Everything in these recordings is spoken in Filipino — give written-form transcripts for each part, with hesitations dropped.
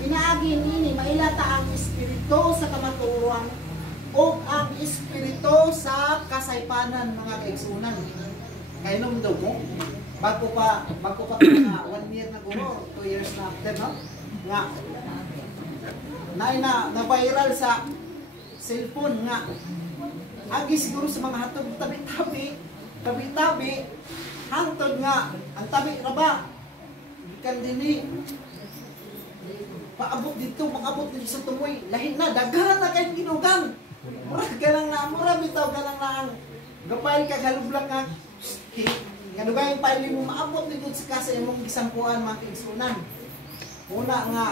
pinaagi ini mailata ang espiritu sa kamatuoran o ang espiritu sa kasaypanan mga kaigsunan. Kaya nung daw mo, bago pa 1 year na guro, 2 years na after, no? Nga, na-viral sa cellphone nga, agi siguro sa mga hatog tabi-tabi, hantod nga, ang tabi na ba? Ikan dini, paabot dito sa tumoy, lahin na, daghan na kayong ginugang. Murag galang na, bitaw galang na ang gapayl ka galublang nga, nga dugay yung payli mo maabot dito sa kasa imong gisampuan mga kaigsunan. Una nga,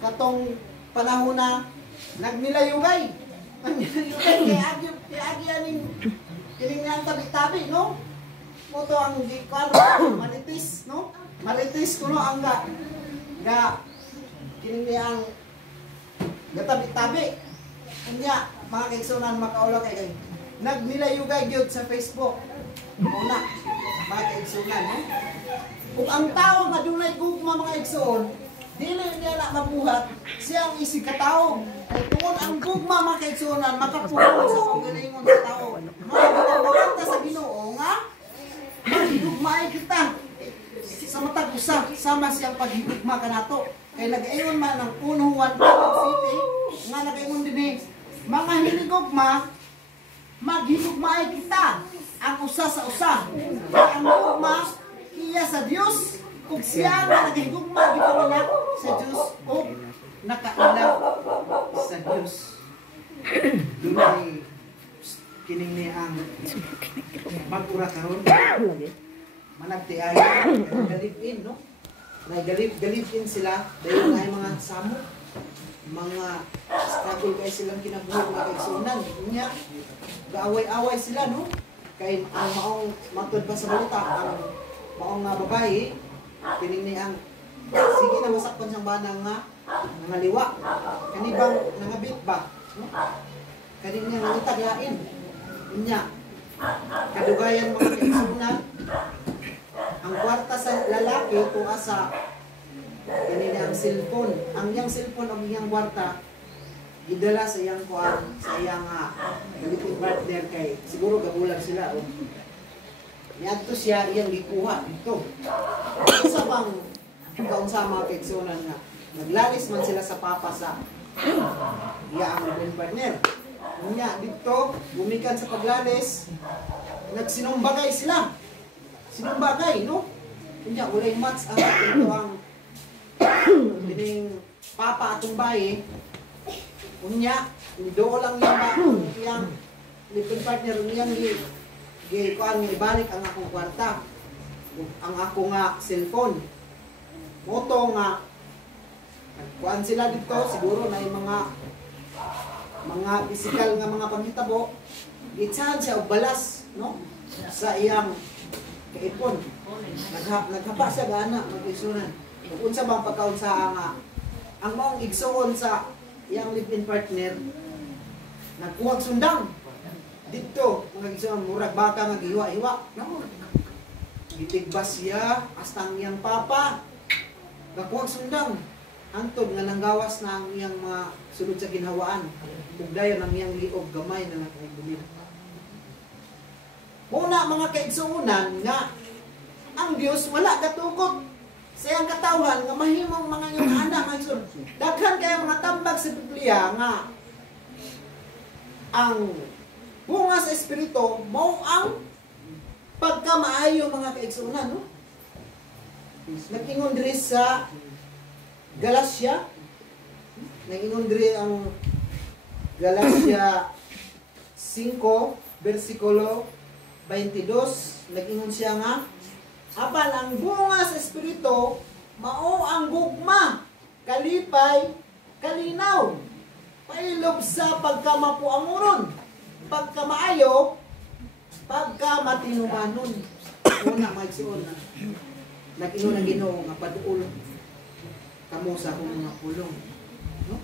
katong panahon na nagnilayugay kaya agi aning kining nga tabi-tabi, no? Moto ang malitis, no? Malitis kuno ang ga kining ang tabi-tabi. Unya mga kaigsunan makaula kay nagnilayugay gyud sa Facebook. Una mga kaigsunan, no? Kung ang tao nga dunay gugma mga igsoon, dili niya na mabuhat siyang isig katao. Ay tungod ang gugma mga kaigsunan makapuhon sa kagalingon sa tao. Mga ta sa Ginoo nga magigugmaay kita sa matag usa sama siyang paghigugma kanato. Kay nag-ingon man ang 1 Juan City nga nag-ingon dinhi mga hinigugma maghigugmaay kita ang usa sa usa. Ang gugma iya sa Dios ug siya nga naghigugma gipamilak sa Dios ug nakailaw sa Dios. Dunay kining ni ang magura karon managtiayon galipin, no? Galipin sila dahil na mga samo mga struggle kay silang kinabuhi mga kaigsunan niya gaaway-away sila, no? Kay ang maong matod pa sa balita ang maong nga babae kining ang sige na masakpan siyang banang nga nangaliwa kanibang nangabit ba, no? Kaning nga nangitaglain niya kadugayan mga kaigsunan ang kwarta sa lalaki tuwa sa kanina ang cellphone. Ang iyang cellphone o iyang kwarta gidala sa iyang kuan sa iyang galipin partner kay siguro gabulag sila o niadto siya iyang gikuha dito. Sa bang kaunsa mga kaigsunan nga naglalis man sila sa papa sa iyang galipin partner. Unya dito gumikan sa paglalis nagsinumbagay sila. Sinumbagay, no? Unya walay match ang ito ang dining papa atong bayi. Unya do lang yang little partner niyang kuan ibalik ang akong kwarta. Ang ako nga cellphone. Moto nga kuan sila dito siguro na yung mga physical nga mga panghitabo. Gitsahan siya og balas, no? Sa iyang kaipon. Naghapa siya gana mag-igsunan. Kung unsa bang pagkaunsa nga ang maong igsuon sa iyang live-in partner nagkuhag sundang dito mga igsuon murag baka nga gihiwa-hiwa, no? Gitigbas siya hasta ang iyang papa nagkuhag sundang hantod nga nanggawas na ang iyang mga sulod sa ginhawaan ug dayon ang iyang liog gamay na nakahigulin. Una mga kaigsuunan nga ang Dios wala katukot sa iyang katawhan nga mahimong mga iyong anak nga daghan kay mga tambag sa Biblia nga ang bunga sa espiritu mao ang pagkamaayo mga kaigsuunan, no? Nag-ingon diri sa Galacia, nag-ingon diri ang Galacia 5 versikulo 22, nag-ingon siya nga apan ang bunga sa espiritu mao ang gugma, kalipay, kalinaw, pailob sa pagkamapuanguron, pagkamaayo, pagkamatinumanon. Una maigsuon na nag-ingon ang Ginoo nga paduol kamo sa akong mga pulong, no?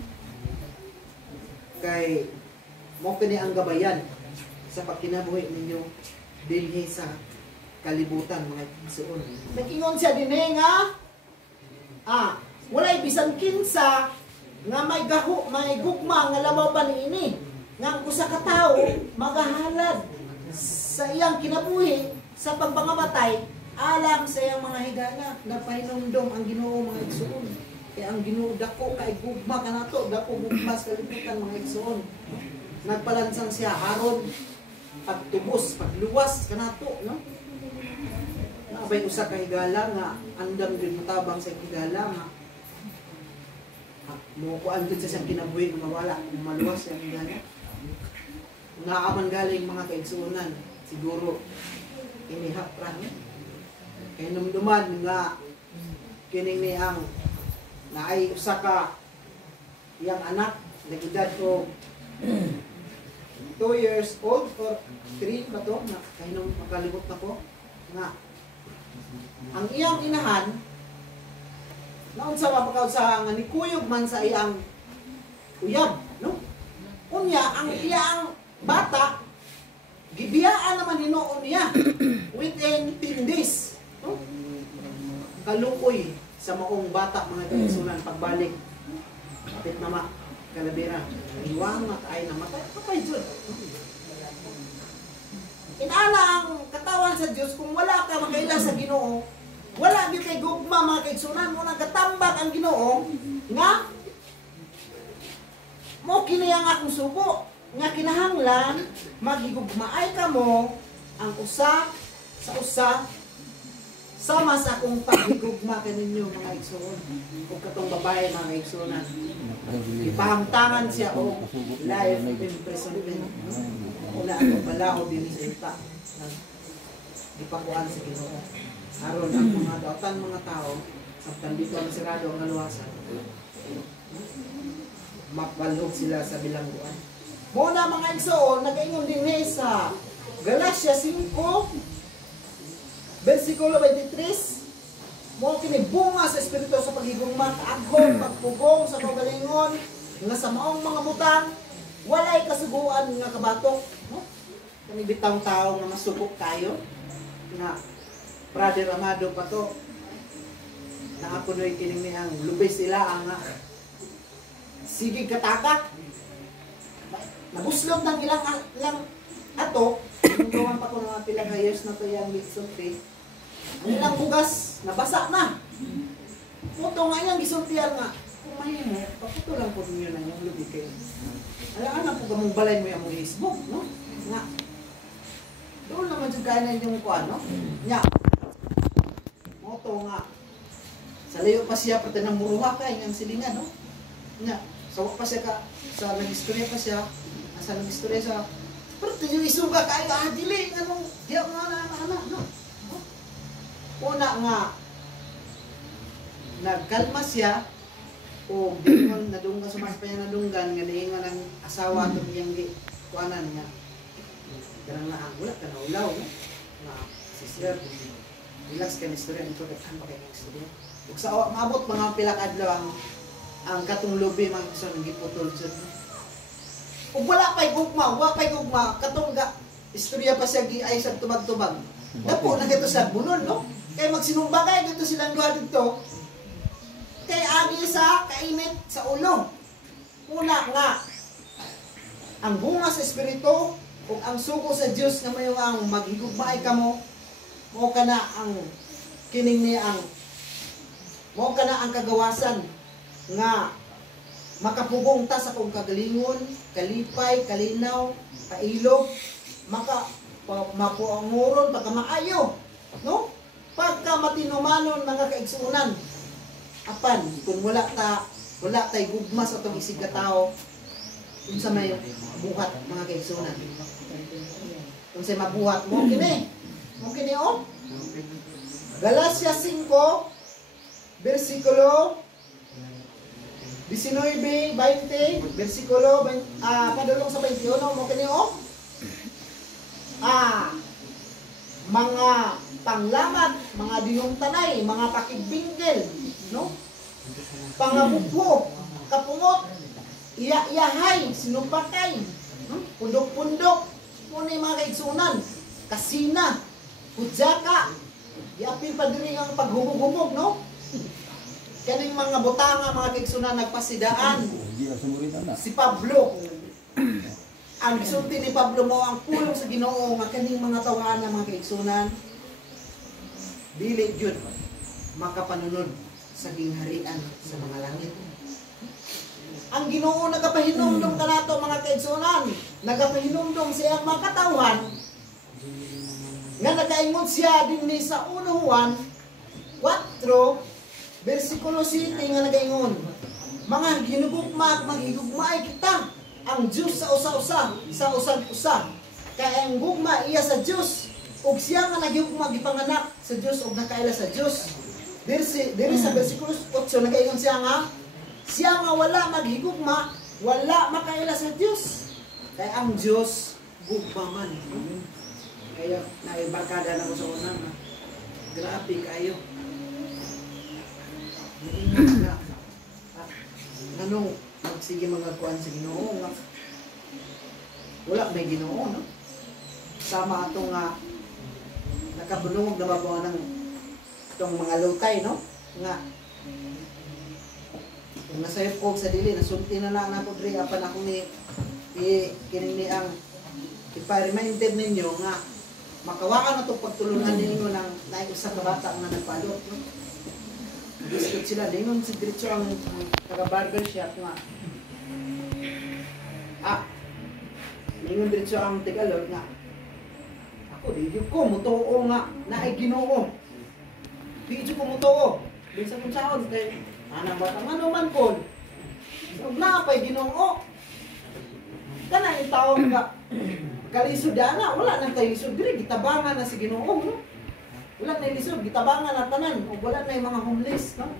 Kay mo kini ang gabayan sa pagkinabuhi ninyo dinhi sa kalibutan mga igsoon. Nag-ingon siya dinhi nga walay walay bisan kinsa nga may gaho, may gugma nga labaw pa niini. Nga ang usa ka tawo magahalad sa iyang kinabuhi sa pagpangamatay alang sa iyang mga higala. Napahinumdom ang Ginoo mga igsoon. Kaya ang Ginoo dako kay gugma kanato, dako gugma sa kalibutan mga igsoon. Nagpalansang siya aron pagtubos, pagluwas kanato, no? Naabay usa ka higala nga andam din matabang sa higala nga mo kuan gid sa siyang kinabuhi nga mawala, maluwas ang higala. Naaman galing mga kaigsuonan siguro inihap ra kay numduman nga kining ni ang naay usa ka iyang anak na edad ko 2 years old or 3 ba to na kahinom makalimot na ko nga ang iyang inahan naunsa mapakausa nga nikuyog man sa iyang uyab, no? Unya ang iyang bata gibiyaan naman hinuon niya within 10 days, no? Kaluoy sa maong bata mga kaigsunan pagbalik kapit mama kalabira iwang ay namatay kapay jud. Inana ang katawan sa Dios kung wala ka makaila sa Ginoo, wala gyud kay gugma mga kaigsunan mo nagatambak ang Ginoo nga mo kini ang akong sugo nga kinahanglan magigugmaay kamo ang usa sa usa sama sa akong paghigugma kaninyo mga igsoon. Kung katong babae mga igsoonan ipahamtangan siya o life imprisonment. Una ang balaod din sa ita ipakuan sa Ginoo aron ang mga dautan mga tao samtang dito ang sirado ang naluwasan mapalhog sila sa bilangguan. Muna mga igsoon, nag-ingon din sa Galatia 5, versikulo 23, mo kinibunga sa Espiritu sa paghigugma, kaagom, pagpugong sa kagalingon, nga sa maong mga butang, walay kasuguan nga kabatok. No? Kanibitang tao nga masubok kayo, na brother amado pa to, na ako no'y kining niyang lubay sila ang sige katakak. Nabuslog ng ilang ato, nung pa ko mga pilang years na to yung gisulti, ang ilang bugas, nabasa na. Puto nga yung gisultihan nga, kung mahimo, paputo lang po ninyo na yung lubi kayo. Alam na po kamong balay mo yung Facebook, no? Nga. Doon naman dyan kaya na yung kuwan, no? Nga. Moto nga. Sa layo pa siya, pati ng muruha ka, yung silingan, no? Nga. Sawa pa siya ka, sa nag-istorya pa siya, sa nag-istorya sa, pero ito yung isuga kayo, dili, anong, diya nga na, no? Una nga, nagkalma siya, o dingon, nadunggan, sumas pa niya nadunggan, nga diingon ang asawa itong iyang kuanan niya. Karang na, wala ka na ulaw, no? Na, sister, relax ka na istorya, ito, ano kayo ng istorya? Ug sa maabot mga pilakadlaw ang katong lubi mga gusto nang giputol jud. Ug wala pay gugma, katong istorya pa siya giay sa tubag-tubag. Dapo na gito sa bunon, no? Kay magsinumbagay dito silang duha dito. Kay agi sa kainit sa ulo. Una nga ang bunga sa espiritu ug ang sugo sa Dios nga mayo ang maghigugmaay kamo mo kana ang kining ni ang mo kana ang kagawasan nga makapugong ta sa kong kagalingon, kalipay, kalinaw, kailog, mapuanguron, pagkamaayo, no? Pagka matinumanon mga kaigsuunan, apan, kung wala tay gugma sa itong isig katao, kung sa may buhat mga kaigsuunan. Kung sa mabuhat mo, kini, oh? Galatia 5, versikulo 19, 20, versikulo padulong sa 21, mo kini o? Mga panglamat, mga dinungtanay, mga pakigbingkel, no? Pangabukho, kapungot, iya-iyahay, sinumpakay, pundok-pundok, muna yung mga kaigsunan, kasina, kudyaka, iapil pa din ang paghubog-hubog, no? kaning mga butanga mga kaigsunan nagpasidaan. Si Pablo, ang gisulti ni Pablo mo ang pulong sa Ginoo nga kaning mga tawanan mga kaigsunan dili gyud makapanunod sa gingharian sa mga langit. Ang Ginoo nagapahinumdum kanato mga kaigsunan, nagapahinumdum sa iyang mga katawhan nga nagaingon siya dinhi sa 1 Juan 4 versikulo 7 nga nagaingon, mga ginugugma maghigugmaay kita ang Diyos sa usa-usa, sa usan-usa. Kaya ang gugma iya sa Diyos, ug siya nga naghigugma gipanganak sa Diyos ug nakaila sa Diyos. Diri sa versikulo 8 nagaingon siya nga wala maghigugma, wala makaila sa Diyos. Kaya ang Diyos gugma man. Kaya naibakada na ko sa una na grabe kayo. Ano, sige mga kuan sa Ginoo nga wala may Ginoo, no? Sama ato nga nakabulungog na babaw ng itong mga lutay, no? Nga kung nasayop ko sa dili, nasulti na lang ako diri apan ako ni kining ni ang ipa-reminded ninyo nga makawakan na itong pagtulungan ninyo ng naikusa ka bata nga nagpalot, no? Discute sila, dingon si diretso ang taga-barber shop nga. Dingon diretso ang Tagalog nga. Ako, di ko mutuo nga, naay Ginoo. Di ko mutuo. Bisa kong saon, kay anang batang ano man ko. So, napay Ginoo. Kana yung taon nga, kalisod na, wala nang kalisod diri, gitabangan na si Ginoo, no? Wala na ilisod, gitabangan na tanan, o wala na yung mga homeless, no?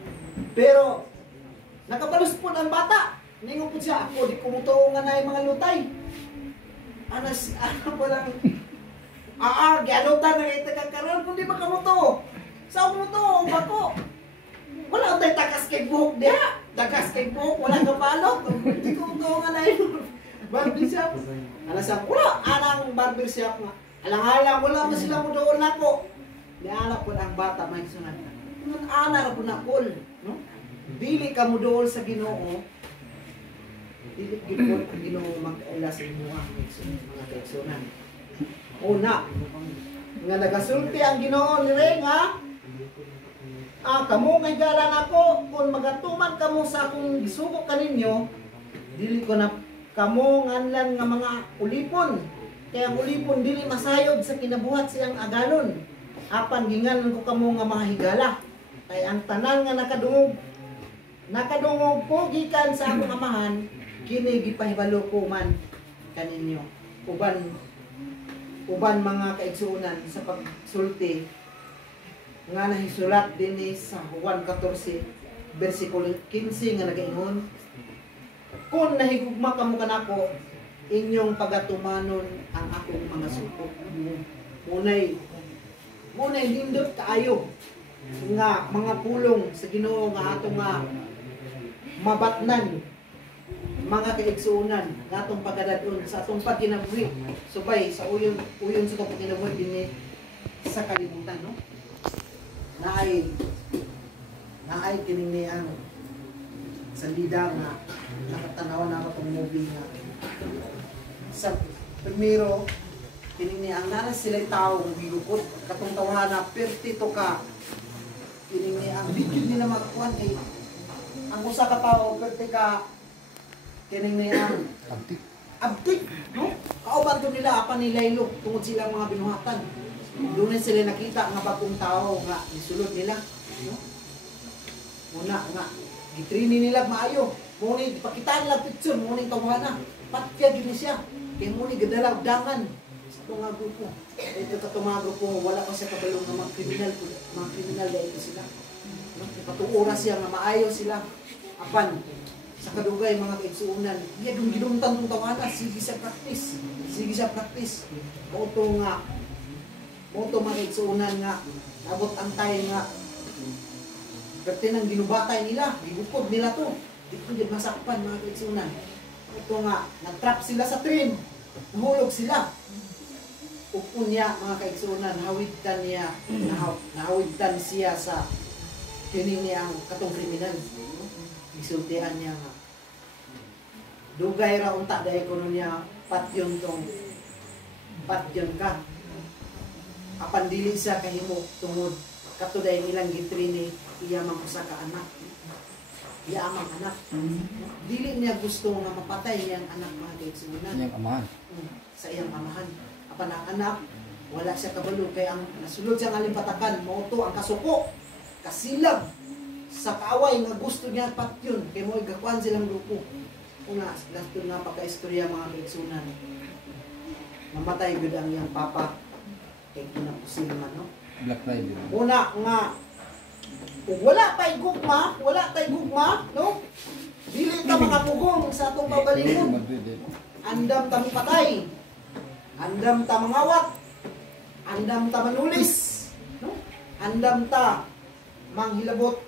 Pero, nakabalus po ang bata. Ningon po siya, ako, di kumutuo nga na yung mga lutay. Ano pa lang, gialutan na kayo tagakaroon, kung di ba kamutuo? Saan kumutuo, bako? Wala tayo takas kay buhok diha. Takas kay buhok, wala ka palot. Di kumutuo nga na yung barbershop. Alasang, wala, anang barbershop nga. Alang-alang, wala mo sila mo doon ako. Nianak po ang bata, may sunod. Nung ana po na kol, no? Dili ka mo doon sa Ginoo. Dili gipon ang Ginoo mag-ila sa inyo mga kaigsunan. Una, nga nagasulti ang Ginoo ni Rey nga, kamo ngay galan ako, kung magatuman kamo sa akong gisubok kaninyo, dili ko na kamo nganlan nga mga ulipon. Kaya ang ulipon dili masayod sa kinabuhat siyang agalon. Apan gingan ko kamo nga mga higala. Kay ang tanan nga nakadungog po gikan sa akong amahan, kini gipahibalo ko man kaninyo. Uban mga kaigsunan sa pagsulti nga nahisulat dinhi sa Juan 14 versikulo 15 nga nagaingon, kung nahigugma kamo kanako, inyong pagatumanon ang akong mga suko. Munay lindot kaayo nga mga pulong sa Ginoo nga ato nga mabatnan mga kaigsunan nga atong pagkadadon sa atong pagkinabuhi subay sa uyon sa atong pagkinabuhi dinhi sa kalibutan, no? Naay kining ni ang salida nga nakatanaw na ako itong movie nga sa primero kining ni ang nana sila tao ng gigukot katong tawhana pertito ka kining ni ang video nila magkuhan kay ang usa ka tao perti ka kining ni ang abtik, no? Kauban to nila apan nilaylog tungod silang mga binuhatan. Doon sila nakita nga bagong tao nga isulod nila, no? Muna nga gitrini nila maayo. Muni ipakita nila picture, muni tawhana. Patya gini siya. Kay muni gadalaw dangan sa mga grupo. Ito katong mga grupo wala pa siya kabalong nga mga kriminal dahil sila. No? Ipatuura siya nga maayo sila. Apan sa kadugay mga kaigsuunan, iya dung gidumtan tong tawhana, sige sa practice. Moto mga kaigsuunan nga abot ang time nga perti nang ginubatay nila, gibukod nila to. Di ko din masakpan mga kaigsuunan. Ito nga, nag-trap sila sa train. Nahulog sila. Upun niya mga kaigsuunan, nahawidtan siya sa kini niya ang katong kriminal. Isultihan niya nga. Dugay ra unta dahil kuno niya patyon ka. Apan dili siya kahimo tungod kato dahil ilang gitrini iya mang usa ka anak. Iya amang anak. Dili niya gusto nga mapatay niyang anak mga kaigsunan. Iyang amahan. Sa iyang amahan. Apan ang anak wala siya kabalo kay ang nasulod siya nga limpatakan mauto ang kasuko. Kasilab sa kaaway nga gusto niya patyon kay mo igakuan silang grupo. Una, lasto nga pagka-istorya mga kaigsunan. Mamatay gud ang iyang papa kay kinapusilman, no? Black Friday. Una nga kung wala tay gugma, no? Dili ta mga pugong sa atong kaugalingon. Andam ta patay. Andam ta mangawat. Andam ta manulis, no? Andam ta manghilabot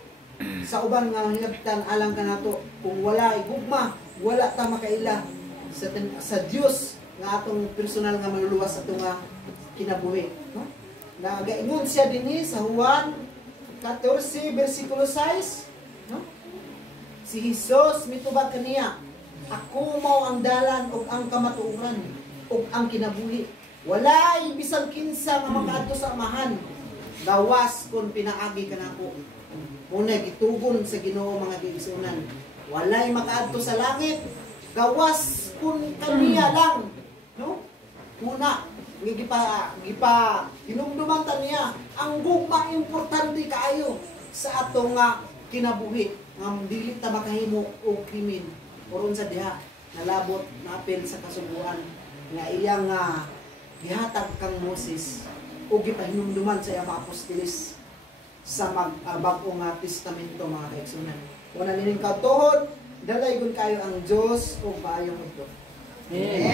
sa uban nga hilabtan alang kanato. Kung wala gugma, wala ta makaila sa Dios nga atong personal nga maluluwas ato nga kinabuhi, no? Nagaingon siya dinhi sa Juan 14 versikulo 6, no? Si Jesus mitubag kaniya, ako mao ang dalan ug ang kamatuoran ug ang kinabuhi. Walay bisan kinsa nga makaadto sa amahan gawas kun pinaagi kanako. Muna gitugon sa Ginoo mga kaigsunan. Walay makaadto sa langit gawas kun kaniya lang, no? Muna gipa hinumduman ta niya ang gugma importante kaayo sa ato nga kinabuhi nga dili ta makahimo og krimen oron sa diha nalabot napil sa kasubuan nga iyang gihatag kang Moses o gipahinumduman sa iyang mga apostoles sa bag-o nga testamento mga kaigsunan. Una nining katuhod dalay gud kayo ang Dios o paayong ito. Amen.